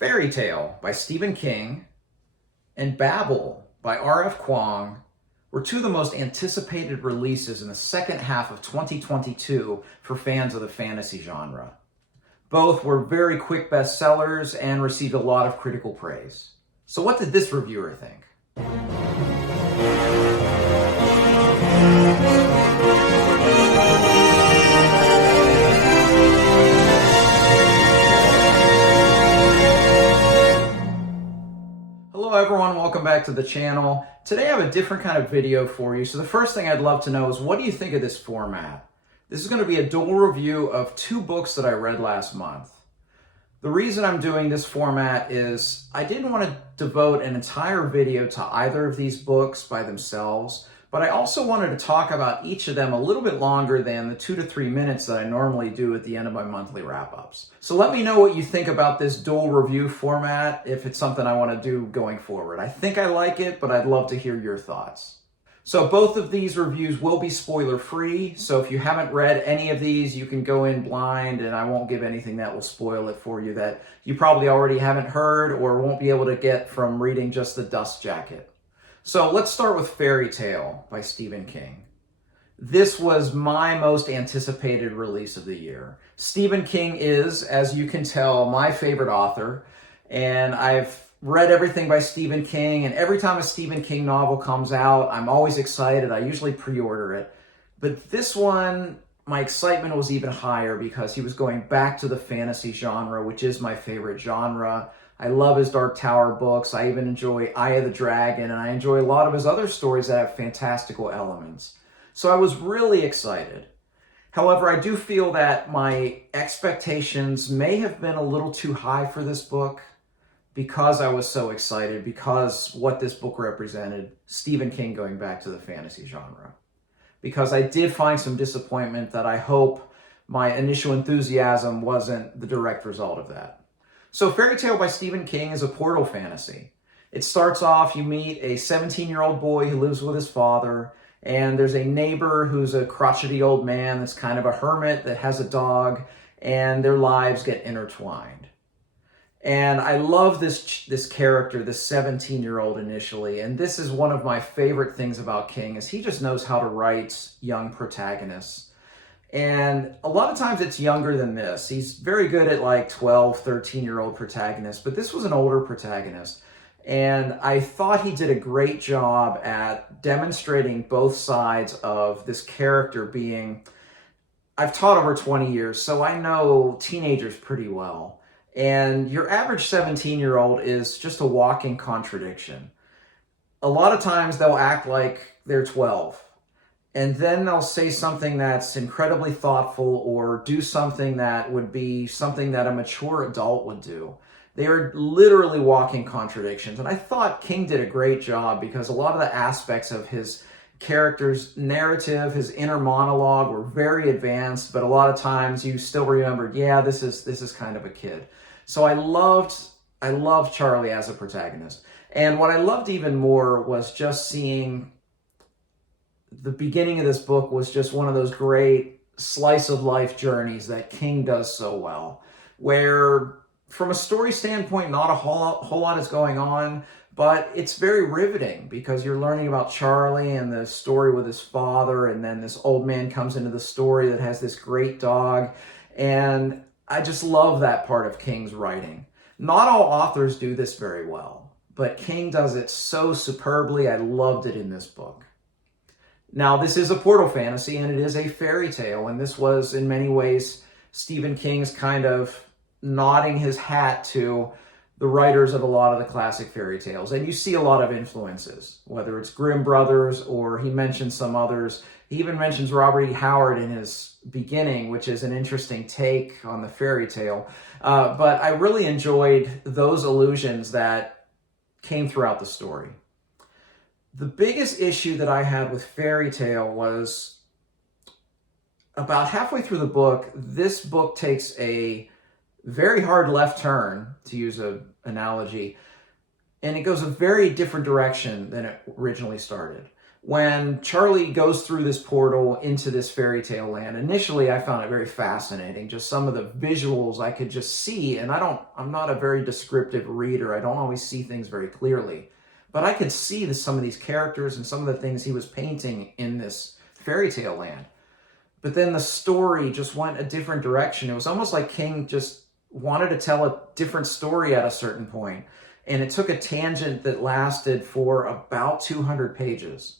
Fairy Tale by Stephen King and Babel by R.F. Kuang were two of the most anticipated releases in the second half of 2022 for fans of the fantasy genre. Both were very quick bestsellers and received a lot of critical praise. So what did this reviewer think? Hello everyone, welcome back to the channel. Today I have a different kind of video for you. So the first thing I'd love to know is, what do you think of this format? This is going to be a dual review of two books that I read last month. The reason I'm doing this format is I didn't want to devote an entire video to either of these books by themselves, but I also wanted to talk about each of them a little bit longer than the 2 to 3 minutes that I normally do at the end of my monthly wrap-ups. So let me know what you think about this dual review format, if it's something I want to do going forward. I think I like it, but I'd love to hear your thoughts. So both of these reviews will be spoiler-free, so if you haven't read any of these, you can go in blind and I won't give anything that will spoil it for you that you probably already haven't heard or won't be able to get from reading just the dust jacket. So let's start with Fairy Tale by Stephen King. This was my most anticipated release of the year. Stephen King is, as you can tell, my favorite author, and I've read everything by Stephen King, and every time a Stephen King novel comes out, I'm always excited. I usually pre-order it. But this one, my excitement was even higher because he was going back to the fantasy genre, which is my favorite genre. I love his Dark Tower books. I even enjoy Eye of the Dragon, and I enjoy a lot of his other stories that have fantastical elements. So I was really excited. However, I do feel that my expectations may have been a little too high for this book because I was so excited, because what this book represented, Stephen King going back to the fantasy genre. Because I did find some disappointment that I hope my initial enthusiasm wasn't the direct result of that. So Fairy Tale by Stephen King is a portal fantasy. It starts off, you meet a 17-year-old boy who lives with his father, and there's a neighbor who's a crotchety old man that's kind of a hermit that has a dog, and their lives get intertwined. And I love this character, this 17-year-old initially, and this is one of my favorite things about King, is he just knows how to write young protagonists. And a lot of times it's younger than this. He's very good at like 12, 13-year-old protagonists, but this was an older protagonist. And I thought he did a great job at demonstrating both sides of this character being... I've taught over 20 years, so I know teenagers pretty well. And your average 17-year-old is just a walking contradiction. A lot of times they'll act like they're 12. And then they'll say something that's incredibly thoughtful or do something that would be something that a mature adult would do. They are literally walking contradictions. And I thought King did a great job because a lot of the aspects of his character's narrative, his inner monologue were very advanced, but a lot of times you still remembered, yeah, this is kind of a kid. So I loved Charlie as a protagonist. And what I loved even more was just seeing the beginning of this book was just one of those great slice of life journeys that King does so well, where from a story standpoint, not a whole lot is going on, but it's very riveting because you're learning about Charlie and the story with his father, and then this old man comes into the story that has this great dog, and I just love that part of King's writing. Not all authors do this very well, but King does it so superbly. I loved it in this book. Now, this is a portal fantasy, and it is a fairy tale, and this was, in many ways, Stephen King's kind of nodding his hat to the writers of a lot of the classic fairy tales. And you see a lot of influences, whether it's Grimm Brothers or he mentions some others. He even mentions Robert E. Howard in his beginning, which is an interesting take on the fairy tale. But I really enjoyed those allusions that came throughout the story. The biggest issue that I had with Fairy Tale was about halfway through the book, this book takes a very hard left turn, to use an analogy, and it goes a very different direction than it originally started. When Charlie goes through this portal into this fairy tale land, initially I found it very fascinating. Just some of the visuals I could just see, and I'm not a very descriptive reader. I don't always see things very clearly. But I could see some of these characters and some of the things he was painting in this fairy tale land. But then the story just went a different direction. It was almost like King just wanted to tell a different story at a certain point. And it took a tangent that lasted for about 200 pages.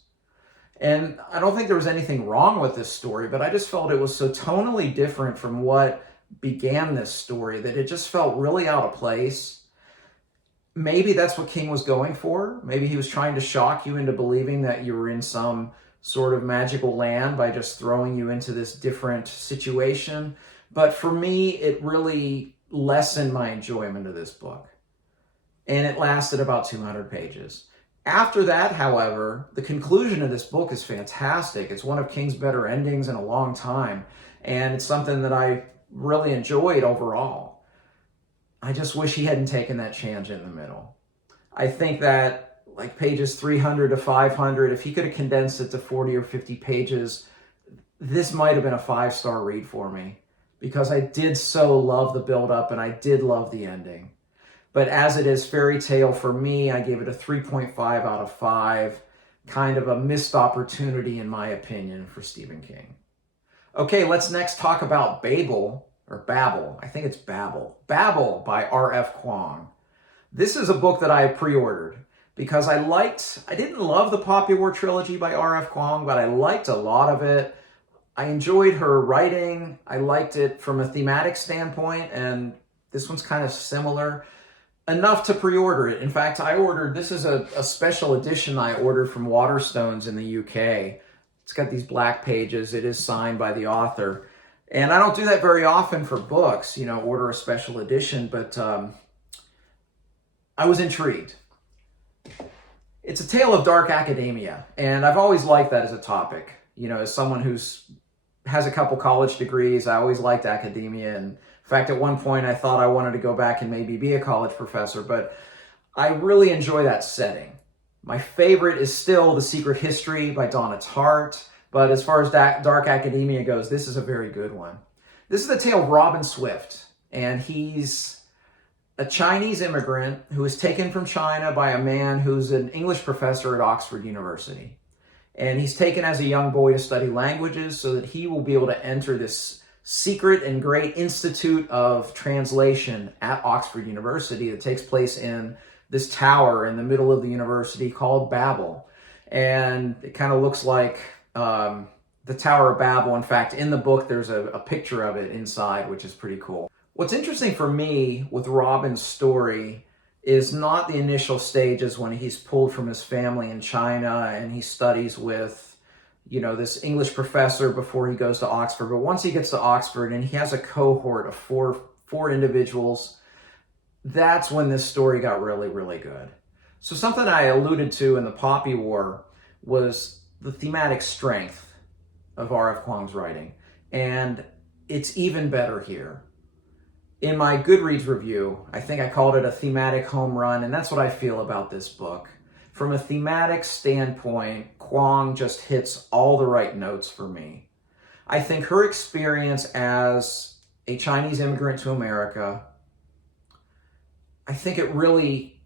And I don't think there was anything wrong with this story, but I just felt it was so tonally different from what began this story that it just felt really out of place. Maybe that's what King was going for. Maybe he was trying to shock you into believing that you were in some sort of magical land by just throwing you into this different situation. But for me, it really lessened my enjoyment of this book. And it lasted about 200 pages. After that, however, the conclusion of this book is fantastic. It's one of King's better endings in a long time, and it's something that I really enjoyed overall. I just wish he hadn't taken that chance in the middle. I think that like pages 300 to 500, if he could have condensed it to 40 or 50 pages, this might have been a 5-star read for me, because I did so love the build-up and I did love the ending. But as it is fairy tale for me, I gave it a 3.5 out of 5. Kind of a missed opportunity, in my opinion, for Stephen King. Okay, let's next talk about Babel, or Babel. I think it's Babel. Babel by R.F. Kuang. This is a book that I pre-ordered because I didn't love the popular trilogy by R.F. Kuang, but I liked a lot of it. I enjoyed her writing. I liked it from a thematic standpoint, and this one's kind of similar. Enough to pre-order it. In fact, this is a special edition I ordered from Waterstones in the UK. It's got these black pages. It is signed by the author. And I don't do that very often for books, order a special edition, but I was intrigued. It's a tale of dark academia, and I've always liked that as a topic. As someone has a couple college degrees, I always liked academia, and in fact, at one point, I thought I wanted to go back and maybe be a college professor, but I really enjoy that setting. My favorite is still The Secret History by Donna Tartt, but as far as dark academia goes, this is a very good one. This is the tale of Robin Swift, and he's a Chinese immigrant who is taken from China by a man who's an English professor at Oxford University. And he's taken as a young boy to study languages so that he will be able to enter this secret and great institute of translation at Oxford University that takes place in this tower in the middle of the university called Babel. And it kind of looks like the Tower of Babel. In fact, in the book, there's a picture of it inside, which is pretty cool. What's interesting for me with Robin's story is not the initial stages when he's pulled from his family in China and he studies with this English professor before he goes to Oxford. But once he gets to Oxford and he has a cohort of four individuals, that's when this story got really, really good. So something I alluded to in the Poppy War was the thematic strength of R.F. Kuang's writing. And it's even better here. In my Goodreads review, I think I called it a thematic home run, and that's what I feel about this book. From a thematic standpoint, Kuang just hits all the right notes for me. I think her experience as a Chinese immigrant to America, I think it really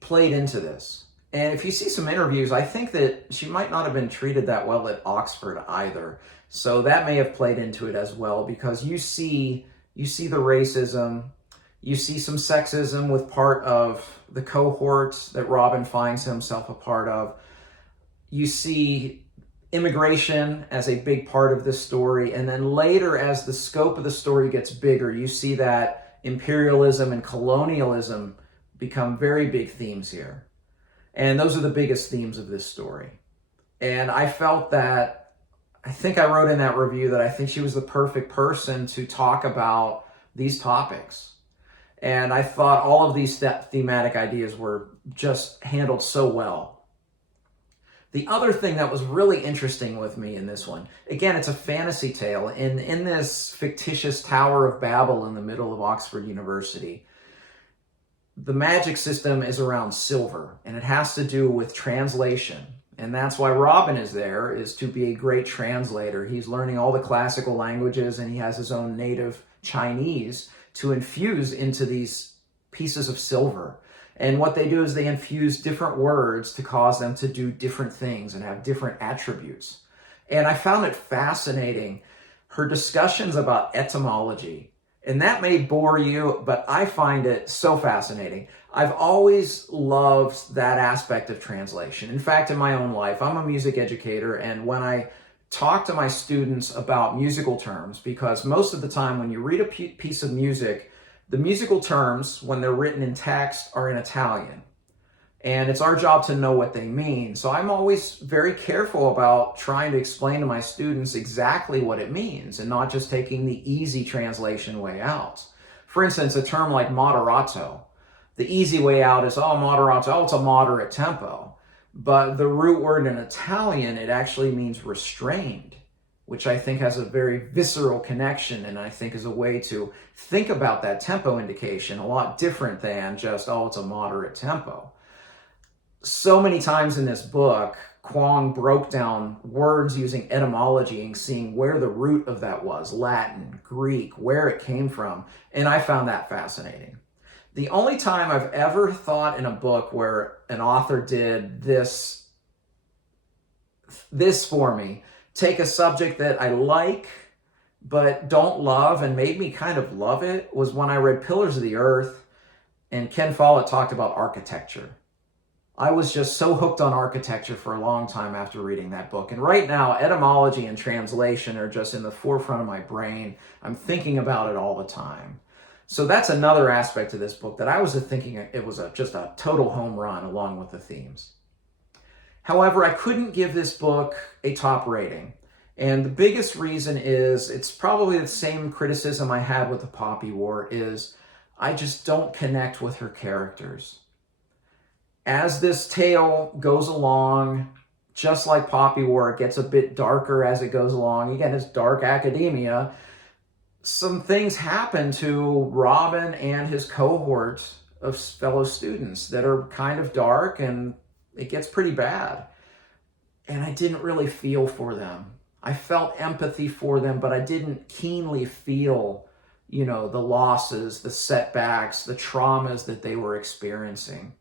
played into this. And if you see some interviews, I think that she might not have been treated that well at Oxford either. So that may have played into it as well, because you see the racism, you see some sexism with part of the cohort that Robin finds himself a part of. You see immigration as a big part of this story. And then later, as the scope of the story gets bigger, you see that imperialism and colonialism become very big themes here. And those are the biggest themes of this story. And I felt that, I think I wrote in that review that I think she was the perfect person to talk about these topics. And I thought all of these thematic ideas were just handled so well. The other thing that was really interesting with me in this one, again, it's a fantasy tale. In this fictitious Tower of Babel in the middle of Oxford University, the magic system is around silver, and it has to do with translation. And that's why Robin is there, is to be a great translator. He's learning all the classical languages, and he has his own native Chinese to infuse into these pieces of silver. And what they do is they infuse different words to cause them to do different things and have different attributes. And I found it fascinating, her discussions about etymology. And that may bore you, but I find it so fascinating. I've always loved that aspect of translation. In fact, in my own life, I'm a music educator, and when I talk to my students about musical terms, because most of the time when you read a piece of music, the musical terms, when they're written in text, are in Italian. And it's our job to know what they mean. So I'm always very careful about trying to explain to my students exactly what it means and not just taking the easy translation way out. For instance, a term like moderato. The easy way out is, oh, moderato, oh, it's a moderate tempo. But the root word in Italian, it actually means restrained, which I think has a very visceral connection, and I think is a way to think about that tempo indication a lot different than just, oh, it's a moderate tempo. So many times in this book, Kuang broke down words using etymology and seeing where the root of that was, Latin, Greek, where it came from, and I found that fascinating. The only time I've ever thought in a book where an author did this for me, take a subject that I like but don't love and made me kind of love it, was when I read Pillars of the Earth and Ken Follett talked about architecture. I was just so hooked on architecture for a long time after reading that book. And right now, etymology and translation are just in the forefront of my brain. I'm thinking about it all the time. So that's another aspect of this book that I was thinking it was just a total home run along with the themes. However, I couldn't give this book a top rating. And the biggest reason is, it's probably the same criticism I had with The Poppy War, is I just don't connect with her characters. As this tale goes along, just like Poppy War, it gets a bit darker as it goes along. Again, it's dark academia. Some things happen to Robin and his cohort of fellow students that are kind of dark, and it gets pretty bad. And I didn't really feel for them. I felt empathy for them, but I didn't keenly feel, the losses, the setbacks, the traumas that they were experiencing.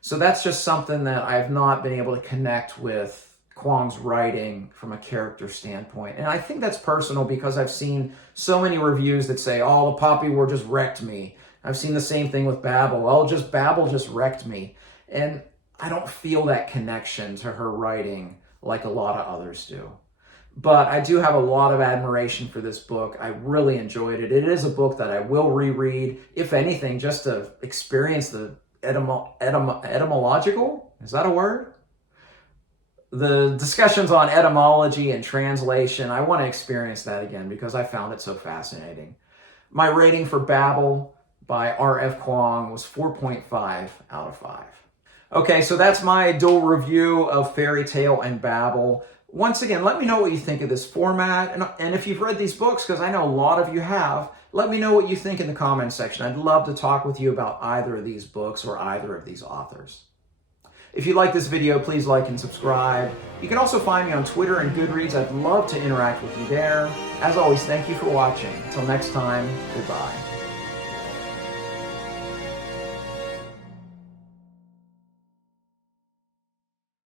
So that's just something that I've not been able to connect with Kuang's writing from a character standpoint. And I think that's personal because I've seen so many reviews that say, oh, The Poppy War just wrecked me. I've seen the same thing with Babel. Well, Babel just wrecked me. And I don't feel that connection to her writing like a lot of others do. But I do have a lot of admiration for this book. I really enjoyed it. It is a book that I will reread, if anything, just to experience the etymological, is that a word? The discussions on etymology and translation, I want to experience that again because I found it so fascinating. My rating for Babel by R.F. Kuang was 4.5 out of 5. Okay, so that's my dual review of Fairy Tale and Babel. Once again, let me know what you think of this format, and if you've read these books, because I know a lot of you have, let me know what you think in the comments section. I'd love to talk with you about either of these books or either of these authors. If you like this video, please like and subscribe. You can also find me on Twitter and Goodreads. I'd love to interact with you there. As always, thank you for watching. Until next time, goodbye.